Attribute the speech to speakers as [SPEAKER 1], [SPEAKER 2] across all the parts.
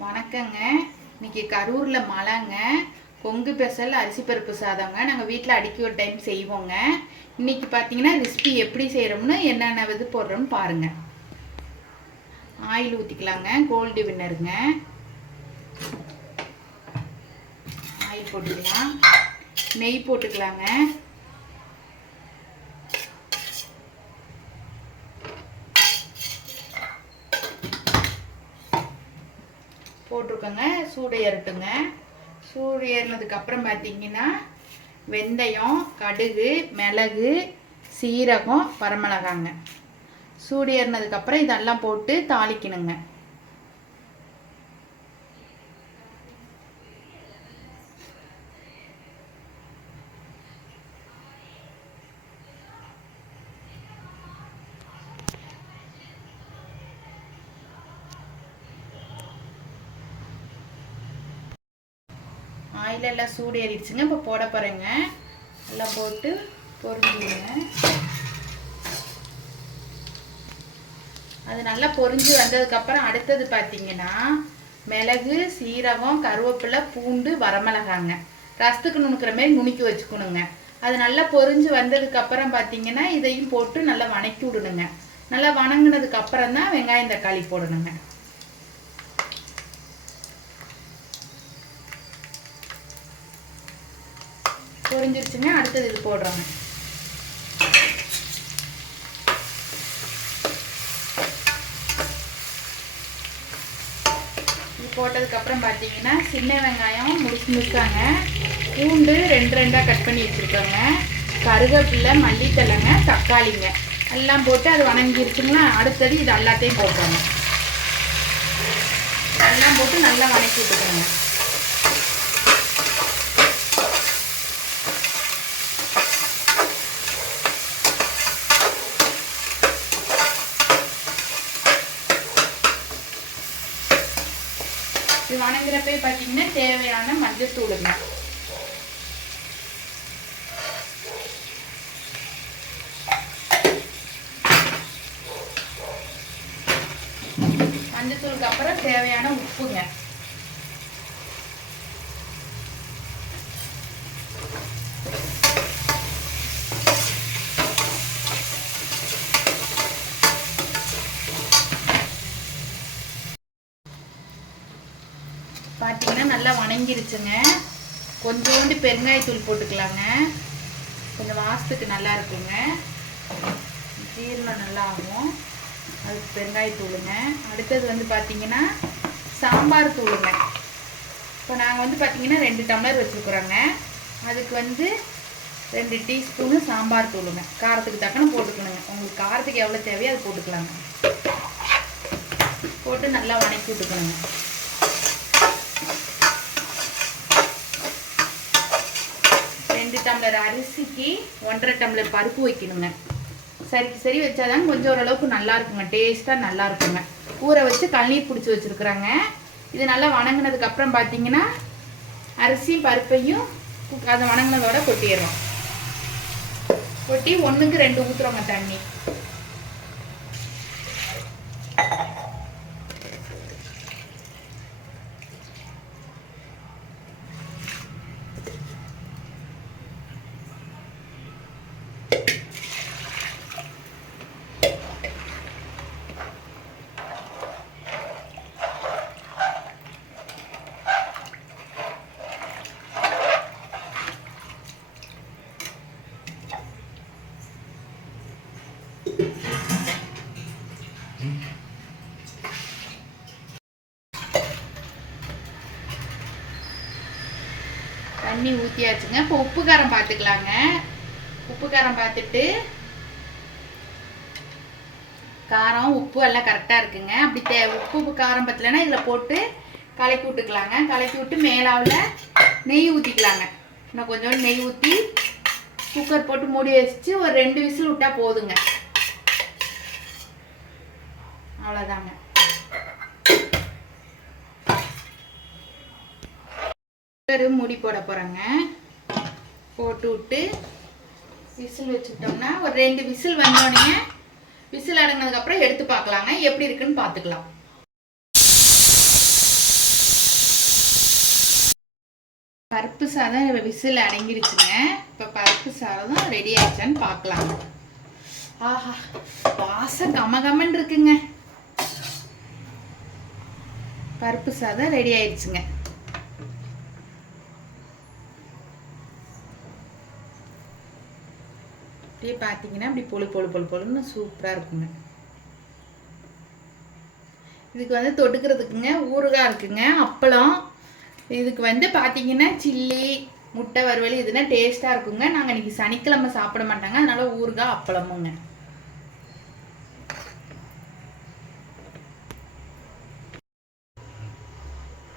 [SPEAKER 1] வணக்கங்க. இன்னைக்கு கரூரில் மழைங்க. கொங்கு பெசல் அரிசி பருப்பு சாதங்க நாங்கள் வீட்டில் அடிக்கி ஒரு டைம் செய்வோங்க. இன்னைக்கு பார்த்தீங்கன்னா ரெசிபி எப்படி செய்கிறோம்னு என்னென்ன இது போடுறோம்னு பாருங்க. ஆயில் ஊற்றிக்கலாங்க கோல்டு வின்னருங்க ஆயில் போட்டுக்கலாம். நெய் போட்டுக்கலாங்க. போட்டிருக்கோங்க. சூடு ஏறட்டுங்க சூடு ஏறினதுக்கு அப்புறம் பார்த்தீங்கன்னா வெந்தயம் கடுகு மிளகு சீரகம் வரமிளகாங்க சூடு ஏறினதுக்கப்புறம் இதெல்லாம் போட்டு தாளிக்கணுங்க. ஆயில் எல்லாம் சூடு ஏறிடுச்சுங்க. இப்போ போட போகிறேங்க எல்லாம் போட்டு பொரிஞ்சுடுங்க. அது நல்லா பொரிஞ்சு வந்ததுக்கப்புறம் அடுத்தது பார்த்தீங்கன்னா மிளகு சீரகம் கருவேப்பிலை பூண்டு வரமிளகாங்க. ரசத்துக்கு நுணுக்கிற மாதிரி நுணுக்கி வச்சுக்கணுங்க. அது நல்லா பொரிஞ்சு வந்ததுக்கப்புறம் பார்த்தீங்கன்னா இதையும் போட்டு நல்லா வணக்கி விடணுங்க. நல்லா வணங்கினதுக்கு அப்புறம் தான் வெங்காயம் தக்காளி போடணுங்க. பொரிஞ்சிருச்சுங்க அடுத்தது இது போடுறோங்க. இது போட்டதுக்கப்புறம் பார்த்தீங்கன்னா சின்ன வெங்காயம் முடிச்சு முடிச்சாங்க பூண்டு ரெண்டு ரெண்டாக கட் பண்ணி வச்சுருக்கோங்க. கருவேப்பிலை மல்லித்தலைங்க தக்காளிங்க. எல்லாம் போட்டு அது வணங்கிருச்சுங்களா? அடுத்தது இது எல்லாத்தையும் போட்டுறோங்க எல்லாம் போட்டு நல்லா வணக்கி விட்டுக்கோங்க. இது வணங்குறப்ப பார்த்தீங்கன்னா தேவையான மஞ்சள் மஞ்சத்தூளுக்கு அப்புறம் தேவையான உப்புங்க. பார்த்தீங்கன்னா நல்லா வணங்கிருச்சுங்க. கொஞ்சோண்டு பெருங்காயத்தூள் போட்டுக்கலாங்க. கொஞ்சம் வாசத்துக்கு நல்லா இருக்குங்க. ஜீரணம் நல்லா ஆகும். அதுக்கு பெருங்காயத்தூளுங்க. அடுத்தது வந்து பார்த்தீங்கன்னா சாம்பார் தூளுங்க. இப்போ நாங்கள் வந்து பார்த்தீங்கன்னா ரெண்டு டம்ளர் வச்சுருக்குறோங்க. அதுக்கு வந்து ரெண்டு டீஸ்பூனு சாம்பார் தூளுங்க. காரத்துக்கு தக்கன போட்டுக்கணுங்க. உங்களுக்கு காரத்துக்கு எவ்வளோ தேவையோ அது போட்டுக்கலாங்க. போட்டு நல்லா வணக்கி விட்டுக்கணுங்க ரெண்டு டம்ளர் அரிசிக்கு ஒன்றரை டம்ளர் பருப்பு வைக்கணுங்க. சரிக்கு சரி வச்சாதாங்க கொஞ்சம் ஓரளவுக்கு நல்லா இருக்குங்க டேஸ்ட்டாக நல்லா இருக்குங்க ஊற வச்சு கழனி பிடிச்சி வச்சுருக்குறாங்க. இது நல்லா வணங்கினதுக்கப்புறம் பார்த்தீங்கன்னா அரிசியும் பருப்பையும் அதை வணங்கினதோட கொட்டிடுறோம். கொட்டி ஒன்றுக்கு ரெண்டு ஊற்றுறோங்க தண்ணி. தண்ணி ஊற்றியாச்சுங்க இப்போ உப்பு காரம் பார்த்துக்கலாங்க உப்பு காரம் பார்த்துட்டு காரம் உப்பு எல்லாம் கரெக்டாக இருக்குங்க. அப்படி தே உப்பு காரம் பத்தலைன்னா இதில் போட்டு கலக்கி விட்டுக்கலாங்க. கலக்கி விட்டு மேலாவில் நெய் ஊற்றிக்கலாங்க இன்னும் கொஞ்சோண்டு நெய் ஊற்றி குக்கர் போட்டு மூடி வச்சு ஒரு ரெண்டு விசில் விட்டா போதுங்க. அவ்வளோதாங்க குக்கரு மூடி போட போகிறேங்க போட்டு விட்டு விசில் வச்சுட்டோம்னா ஒரு ரெண்டு விசில் வந்தோடனே விசில் அடங்கினதுக்கப்புறம் எடுத்து பார்க்கலாங்க. எப்படி இருக்குன்னு பார்த்துக்கலாம். பருப்பு சாதம் விசில் அடங்கிருச்சுங்க இப்போ பருப்பு சாதம் ரெடி ஆயிடுச்சான்னு பார்க்கலாம் ஆஹா வாசம் கம கமன் இருக்குங்க. பருப்பு சாதம் ரெடி ஆயிடுச்சுங்க. அப்படியே பார்த்தீங்கன்னா அப்படி பொழு பொழு பொழு பொழுன்னு சூப்பராக இருக்குங்க. இதுக்கு வந்து தொட்டுக்கிறதுக்குங்க ஊறுகாய் இருக்குங்க அப்பளம். இதுக்கு வந்து பார்த்தீங்கன்னா சில்லி முட்டை வறுவல் இதுனா டேஸ்ட்டாக இருக்குங்க. நாங்கள் இன்னைக்கு சனிக்கிழமை சாப்பிட மாட்டாங்க. அதனால ஊறுகாய் அப்பளமுங்க.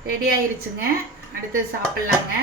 [SPEAKER 1] ரெடி ஆயிருச்சுங்க. அடுத்து சாப்பிட்லாங்க.